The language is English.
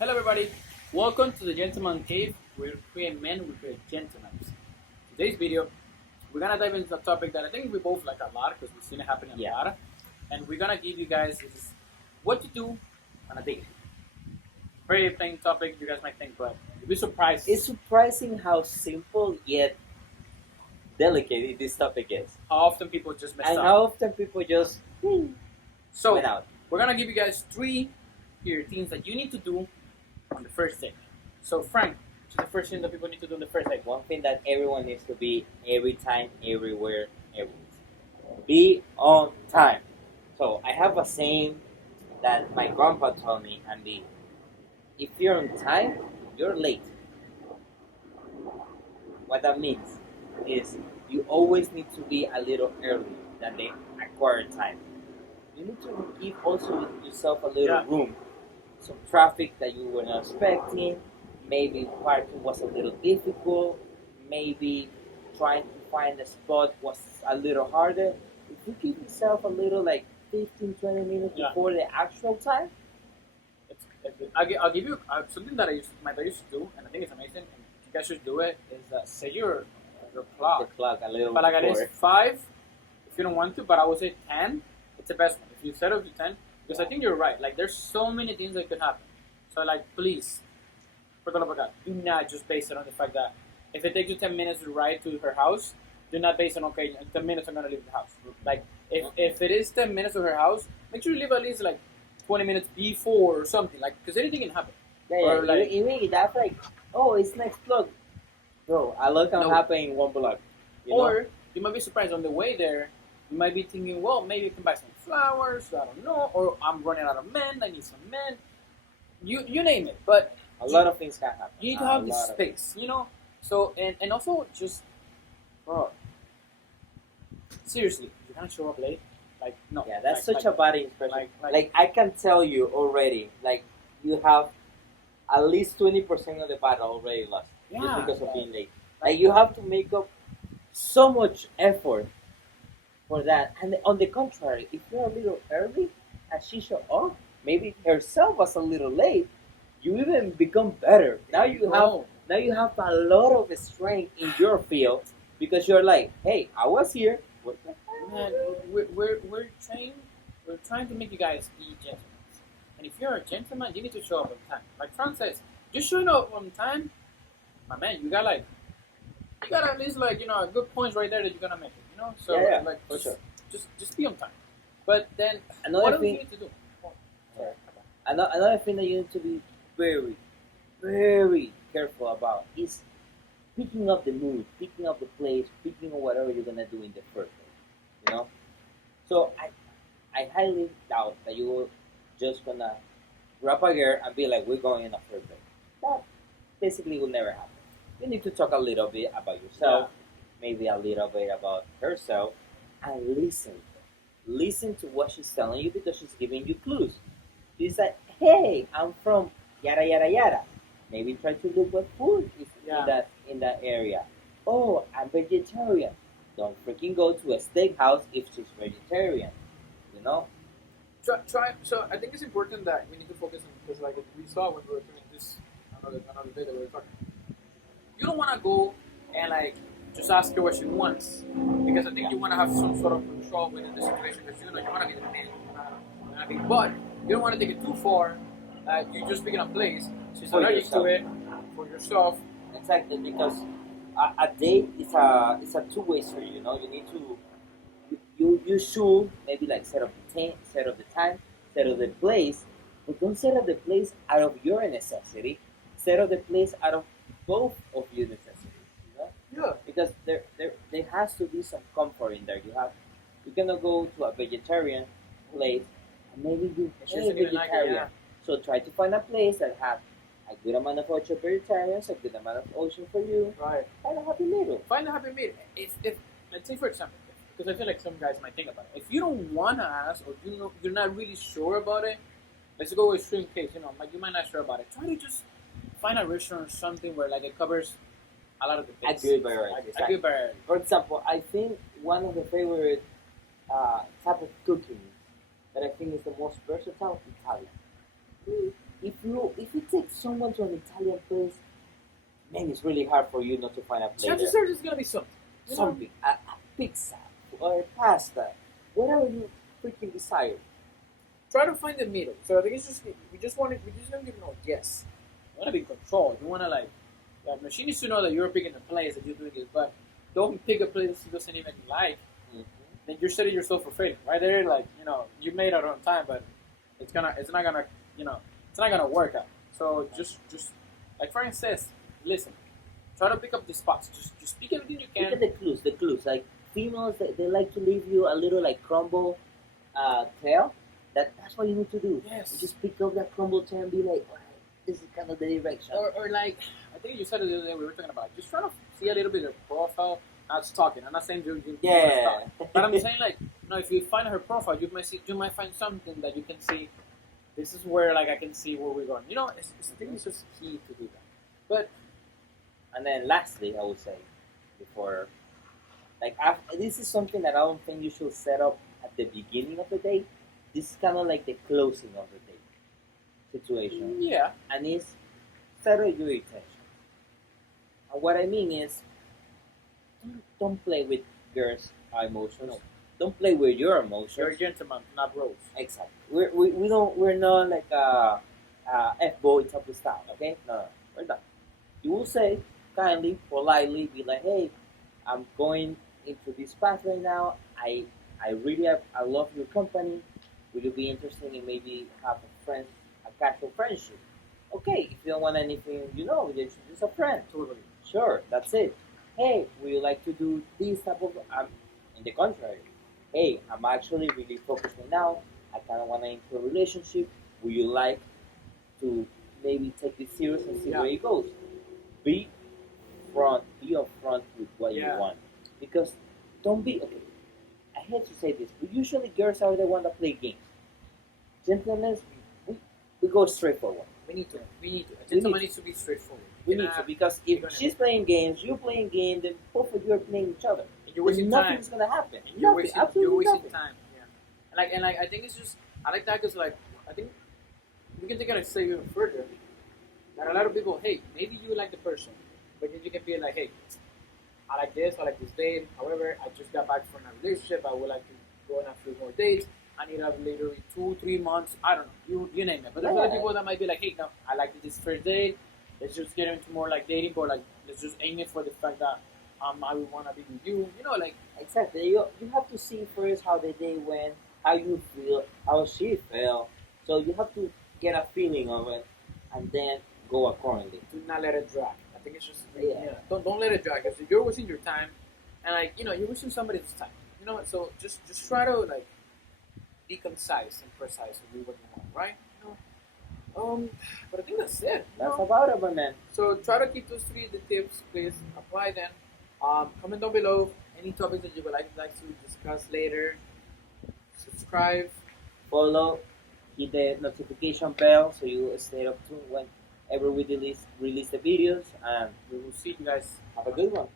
Hello, everybody. Welcome to the Gentleman Cave, where we create men, we create gentlemen. Today's video, we're gonna dive into a topic that I think we both like a lot because we've seen it happen a lot, and we're gonna give you guys what to do on a date. Very plain topic, you guys might think, but you'll be surprised. It's surprising how simple yet delicate this topic is, How often people just mess and up. how often people just So went out. we're gonna give you guys three things that you need to do on the first date. So Frank, what's the first thing that people need to do on the first date? One thing that everyone needs to be every time, everywhere, everywhere. Be on time. So I have a saying that my grandpa told me, and if you're on time, you're late. What that means is you always need to be a little early than the acquired time. You need to give also yourself a little room. Some traffic that you were not expecting, maybe parking was a little difficult, maybe trying to find a spot was a little harder. If you give yourself a little like 15-20 minutes before the actual time, I'll give you something that my dad used to do, and I think it's amazing. And you guys should do it. Is set your clock. the clock a little But like at before. least 5, if you don't want to. But I would say 10. It's the best one. If you set up to 10, because I think you're right. Like there's so many things that could happen. So like please, for the love of God, do not just base it on the fact that if it takes you 10 minutes to ride to her house, do not base it on okay, in 10 minutes I'm gonna leave the house. Like if it is 10 minutes to her house, make sure you leave at least like 20 minutes before or something. Like because anything can happen. Or like even that's like, oh, it's next block. Bro, a lot can happen in one block. Or you might be surprised on the way there. You might be thinking, well, maybe you can buy some flowers. I don't know. Or I'm running out of men. I need some men. You name it. But a lot of things can happen. you need to have the space, So and also just, bro, seriously, you can't show up late. Like no. Yeah, that's like, such a bad impression. like- Like I can tell you already, like you have at least 20% of the battle already lost just Yeah. because of being late. Like you have to make up so much effort for that. And on the contrary, if you're a little early and she showed up, maybe herself was a little late, you even become better. Now you have a lot of strength in your field because you're like, hey, I was here. What the hell? Man, we're trying to make you guys be gentlemen. And if you're a gentleman, you need to show up on time. Like Frank says, just showing up on time, my man, you got at least a good points right there that you're gonna make it. So Yeah, like for sure. just be on time. But then Another what else do thing- you need to do? Oh, sorry. Another thing that you need to be very, very careful about is picking up the mood, picking up the place, picking up whatever you're gonna do in the first day. So I highly doubt that you're just gonna grab a girl and be like, we're going on a first date. That basically will never happen. You need to talk a little bit about yourself, maybe a little bit about herself, and listen. Listen to what she's telling you because she's giving you clues. She's like, hey, I'm from yada yada yada. Maybe try to look what food is in that area. Oh, I'm vegetarian. Don't freaking go to a steakhouse if she's vegetarian. Try. So I think it's important that we need to focus on because like we saw when we were doing this another day that we were talking. You don't want to go and like just ask her what she wants because I think you want to have some sort of control within the situation because you want to be the man. But you don't want to take it too far. You just pick a place. She's For allergic to yourself. it for yourself. Exactly, because a date is a two-way street. You need to you should maybe like set up the tent, set up the time, set up the place, but don't set up the place out of your necessity. Set up the place out of both of your necessities. Yeah. Because there has to be some comfort in there. You cannot go to a vegetarian place and maybe you She hate doesn't even like it, vegetarian. yeah. So try to find a place that has a good amount of option vegetarians, a good amount of option for you, Right. and a happy middle. Find a happy medium. If let's say for example, because I feel like some guys might think about it. If you don't wanna ask or you're not really sure about it, let's go with extreme case. Like you might not sure about it. Try to just find a restaurant or something where like it covers a lot of the A basics. good variety. A good variety. For example, I think one of the favorite type of cooking that I think is the most versatile, Italian. if you take someone to an Italian place, man, it's really hard for you not to find a place Chances there. are there's gonna be something. You know? Something, a pizza or pasta, whatever you freaking desire. Try to find the middle. So I think it's just we just don't give no yes. You wanna be in control. You wanna like machine needs to know that you're picking a place that you're doing this, but don't pick a place he doesn't even like. Mhm. Then you're setting yourself for failure. Right there, like, you made it on time, but it's not gonna work out. So just like Frank says, listen. Try to pick up the spots. Just pick everything you Look can. at the clues. Like females, they like to leave you a little like crumble tail. That's what you need to do. Yes. You just pick up that crumble tail and be like, all right, this is kind of the direction. Or like, I think you said it the other day we were talking about. Just trying to see a little bit of profile. Not stalking. I'm not saying you Yeah. but I'm saying like, if you find her profile, you might find something that you can see. This is where like I can see where we're going. I think it's just key to do that. But And then lastly, I would say, before, like, this is something that I don't think you should set up at the beginning of the date. This is kind of like the closing of the date situation. yeah, And it's settle your intention. And what I mean is, don't play with girls' emotions. Don't play with your emotions. you're a gentleman, not Rose. Exactly. We're not like F-boy type of style, okay? No, we're not. You will say kindly, politely, be like, hey, I'm going into this path right now. I I love your company. Would you be interested in maybe have a casual friendship? Okay, if you don't want anything, you introduce a friend. Totally. Sure, that's it. Hey, would you like to do this type of? In the contrary, hey, I'm actually really focused right now. I kind of want to into a relationship. Would you like to maybe take this serious and see Yeah. where it goes? Be upfront with what you Yeah. want, because don't be okay. I hate to say this, but usually girls are the one that play games. Gentlemen, we go straight forward. We need to. A We gentleman need needs to be straightforward. We need to, because if gonna- she's playing games, you're playing games, then both of you are playing each other. You're wasting time. Nothing's gonna happen. And you're Nothing, wasting absolutely nothing. time. Yeah. And I think it's just I like that because like I think we can take it a step even further. That a lot of people, hey, maybe you like the person, but then you can be like, hey, I like this, I like this date. However, I just got back from a relationship. I would like to go on a few more dates. I need to later in 2-3 months. I don't know. You name it. But there's other Yeah. people that might be like, hey, no, I like this first date. Let's just get into more like dating, but like let's just aim it for the fact that I would want to be with you. Like Exactly. You have to see first how the day went, how you feel, how she felt. So you have to get a feeling of it, and then go accordingly. do not let it drag. I think it's just Yeah. Don't let it drag. Because you're wasting your time, and like you're wasting somebody's time. So just try to like be concise and precise with what you want, right? But I think that's it. That's about it, my man. So try to keep those the tips, please apply them. Comment down below any topics that you would like to discuss later. Subscribe. Follow, hit the notification bell so you stay up tuned whenever we release the videos, and We will see you guys. have a good one.